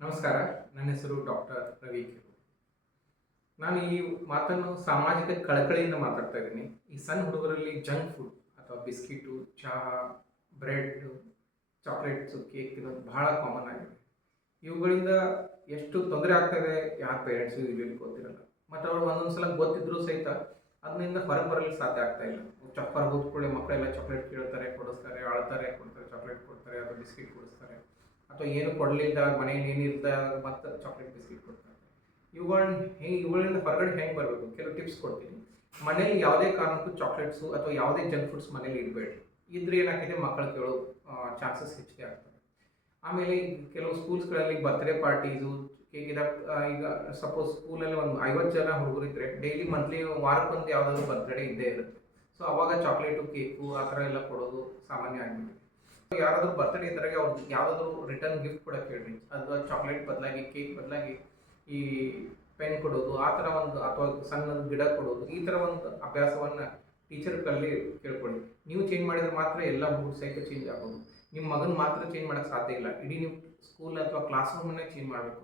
ನಮಸ್ಕಾರ. ನನ್ನ ಹೆಸರು ಡಾಕ್ಟರ್ ರವಿ ಕಿರು. ನಾನು ಈ ಮಾತನ್ನು ಸಾಮಾಜಿಕ ಕಳಕಳಿಯಿಂದ ಮಾತಾಡ್ತಾ ಇದ್ದೀನಿ. ಈ ಸಣ್ಣ ಹುಡುಗರಲ್ಲಿ ಜಂಕ್ ಫುಡ್ ಅಥವಾ ಬಿಸ್ಕಿಟು, ಚಹಾ, ಬ್ರೆಡ್, ಚಾಕ್ಲೇಟ್ಸು, ಕೇಕ್ ತಿನ್ನೋದು ಬಹಳ ಕಾಮನ್ ಆಗಿದೆ. ಇವುಗಳಿಂದ ಎಷ್ಟು ತೊಂದರೆ ಆಗ್ತಾಯಿದೆ ಯಾರ ಪೇರೆಂಟ್ಸು ಇಲ್ಲಿ ಗೊತ್ತಿರಲ್ಲ. ಮತ್ತು ಅವ್ರು ಒಂದೊಂದು ಸಲ ಗೊತ್ತಿದ್ರೂ ಸಹಿತ ಅದರಿಂದ ಹೊರಗೆ ಬರಲು ಸಾಧ್ಯ ಆಗ್ತಾ ಇಲ್ಲ. ಹೊರಗೆ ಹೋದ ಕೂಡಲೇ ಮಕ್ಕಳೆಲ್ಲ ಚಾಕ್ಲೇಟ್ ಕೇಳ್ತಾರೆ, ಕೊಡಿಸ್ತಾರೆ, ಅಳ್ತಾರೆ, ಕೊಡ್ತಾರೆ, ಚಾಕ್ಲೇಟ್ ಕೊಡ್ತಾರೆ ಅಥವಾ ಬಿಸ್ಕಿಟ್ ಕೊಡಿಸ್ತಾರೆ. ಅಥವಾ ಏನು ಕೊಡಲಿಲ್ಲ ಮನೇಲಿ ಏನಿರ್ತ ಮತ್ತು ಚಾಕ್ಲೇಟ್ ಬಿಸ್ಕಿಟ್ ಕೊಡ್ತಾರೆ. ಇವುಗಳಿಂದ ಹೊರಗಡೆ ಹೆಂಗೆ ಬರಬೇಕು ಕೆಲವು ಟಿಪ್ಸ್ ಕೊಡ್ತೀನಿ. ಮನೇಲಿ ಯಾವುದೇ ಕಾರಣಕ್ಕೂ ಚಾಕ್ಲೇಟ್ಸು ಅಥವಾ ಯಾವುದೇ ಜಂಕ್ ಫುಡ್ಸ್ ಮನೇಲಿ ಇಡಬೇಡಿ. ಇದ್ರೆ ಏನಾಗ್ತಿದೆ ಮಕ್ಕಳು ಕೇಳೋ ಚಾನ್ಸಸ್ ಹೆಚ್ಚಿಗೆ ಆಗ್ತವೆ. ಆಮೇಲೆ ಕೆಲವು ಸ್ಕೂಲ್ಸ್ಗಳಲ್ಲಿ ಬರ್ತ್ಡೇ ಪಾರ್ಟೀಸು ಈಗ ಈಗ ಸಪೋಸ್ ಸ್ಕೂಲಲ್ಲಿ ಒಂದು 50 ಜನ ಹುಡುಗರಿದ್ರೆ ಡೈಲಿ ಮಂತ್ಲಿ ವಾರಕ್ಕೊಂದು ಯಾವುದಾದ್ರು ಬರ್ತ್ಡೇ ಇದ್ದೇ ಇರುತ್ತೆ. ಸೊ ಅವಾಗ ಚಾಕ್ಲೇಟು, ಕೇಕು ಆ ಥರ ಎಲ್ಲ ಕೊಡೋದು ಸಾಮಾನ್ಯ ಆಗಿಬಿಟ್ಟಿದೆ. ಯಾರಾದರೂ ಬರ್ತ್ಡೇ ಇದ್ದಾಗ ಅವ್ರಿಗೆ ಯಾವುದಾದ್ರೂ ರಿಟರ್ನ್ ಗಿಫ್ಟ್ ಕೊಡೋಕೆ ಹೇಳ್ರಿ. ಅದು ಚಾಕ್ಲೇಟ್ ಬದಲಾಗಿ, ಕೇಕ್ ಬದಲಾಗಿ ಈ ಪೆನ್ ಕೊಡೋದು, ಆ ಥರ ಒಂದು ಅಥವಾ ಸಣ್ಣ ಗಿಡ ಕೊಡೋದು, ಈ ಥರ ಒಂದು ಅಭ್ಯಾಸವನ್ನು ಟೀಚರ್ಗಳಲ್ಲಿ ಕೇಳ್ಕೊಳ್ಳಿ. ನೀವು ಚೇಂಜ್ ಮಾಡಿದ್ರೆ ಮಾತ್ರ ಎಲ್ಲ ಹುಡುಗರು ಸಹಿತ ಚೇಂಜ್ ಆಗೋದು. ನಿಮ್ಮ ಮಗನ ಮಾತ್ರ ಚೇಂಜ್ ಮಾಡೋಕ್ಕೆ ಸಾಧ್ಯ ಇಲ್ಲ. ಇಡೀ ನೀವು ಸ್ಕೂಲ್ ಅಥವಾ ಕ್ಲಾಸ್ ರೂಮನ್ನೇ ಚೇಂಜ್ ಮಾಡಬೇಕು.